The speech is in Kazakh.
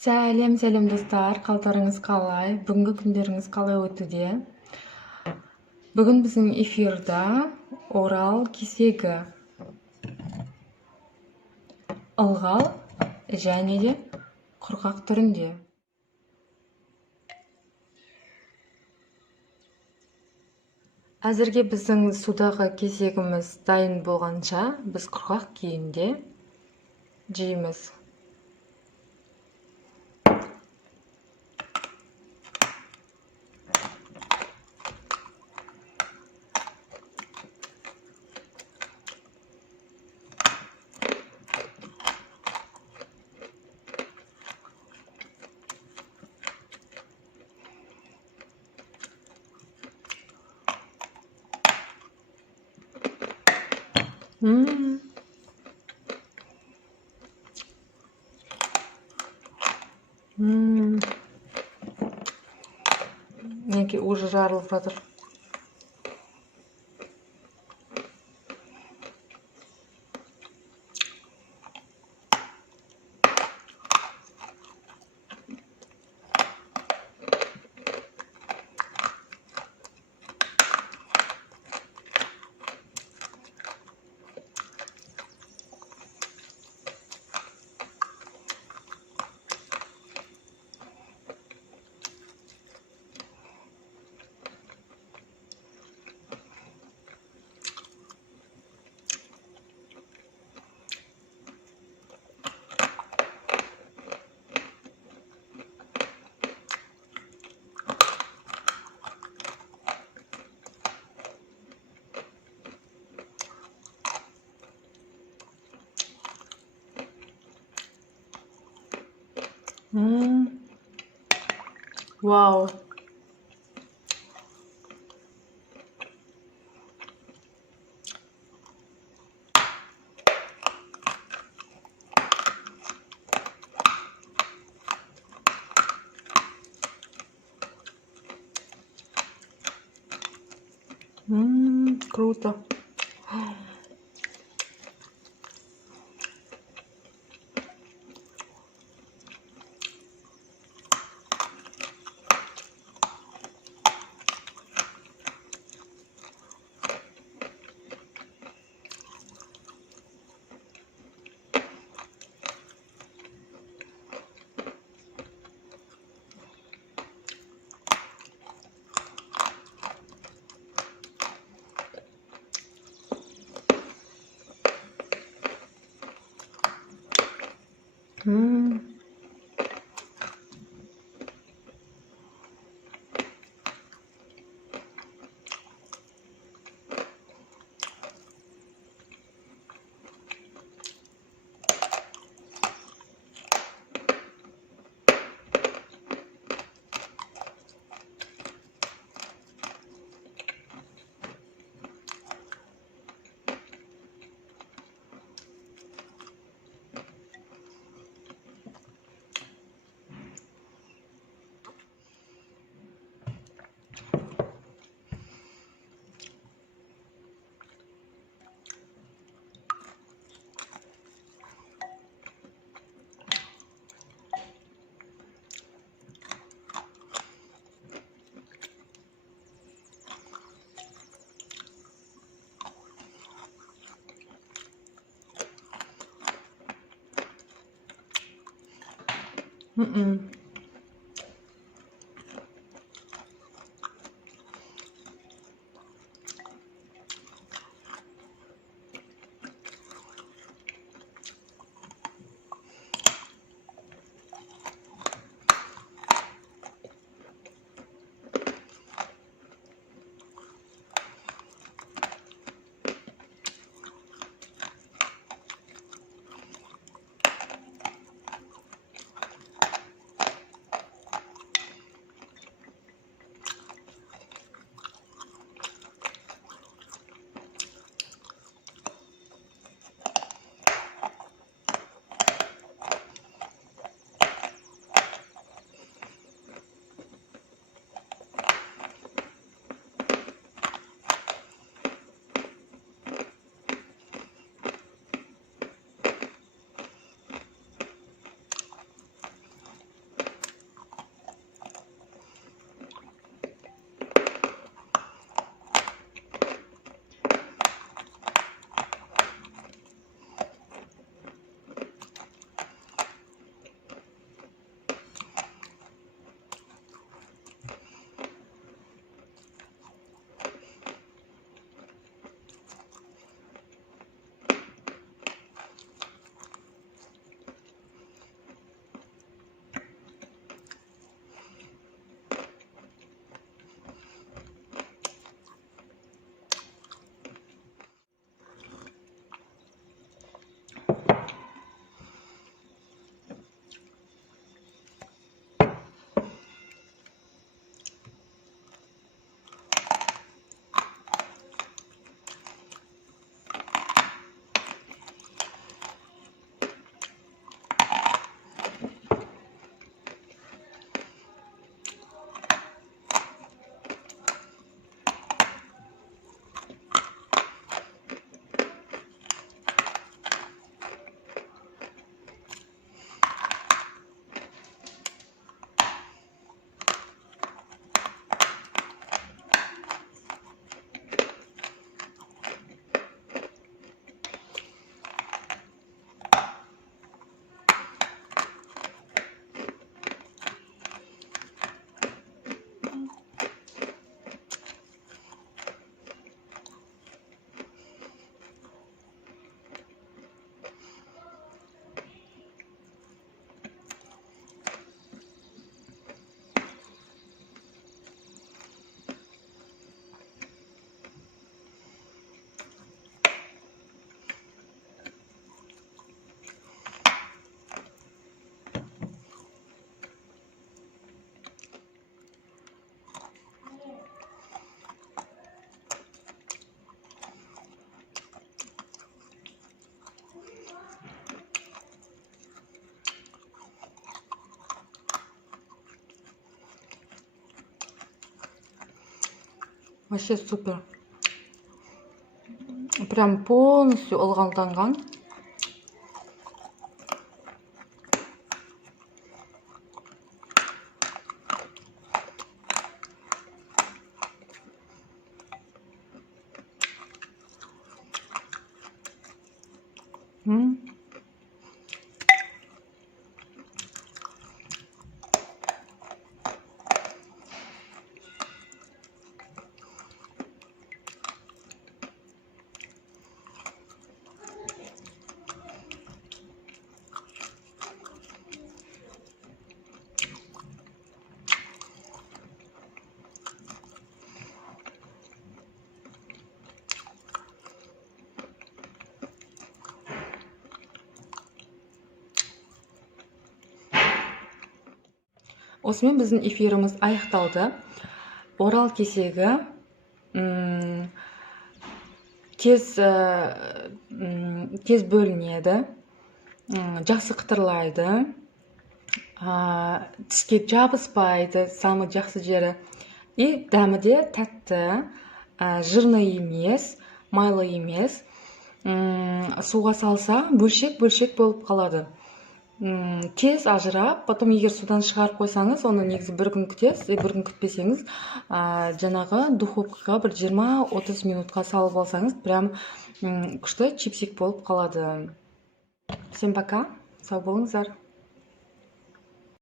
Сәлем достар, қалдарыңыз қалай? Бүгінгі күндеріңіз қалай өтуде? Бүгін біздің эфирда орал кесегі ылғал және де құрғақ түрінде. Әзірге біздің судағы кесегіміз дайын болғанша біз құрғақ күйінде жейміз. Неге уже жарылып жатыр. Вау. Круто. Вообще супер. Прям полностью ылғалданған. Осымен біздің эфиріміз аяқталды. Орал кесегі тез бөлінеді, жақсы қытырлайды, тіске жабыспайды, самый жақсы жері. И дәмі де тәтті, жирный емес, майлы емес. Суға салса бөлшек болып қалады. Тез ажырап, потом егер судан шығарып қойсаңыз, оны негізі бір күн күтесіз, бір күн күтпесеңіз, жаңағы духовкаға бір 20-30 минутқа салып алсаңыз, прям күшті чипсик болып қалады. Всем пока, сау болыңыздар.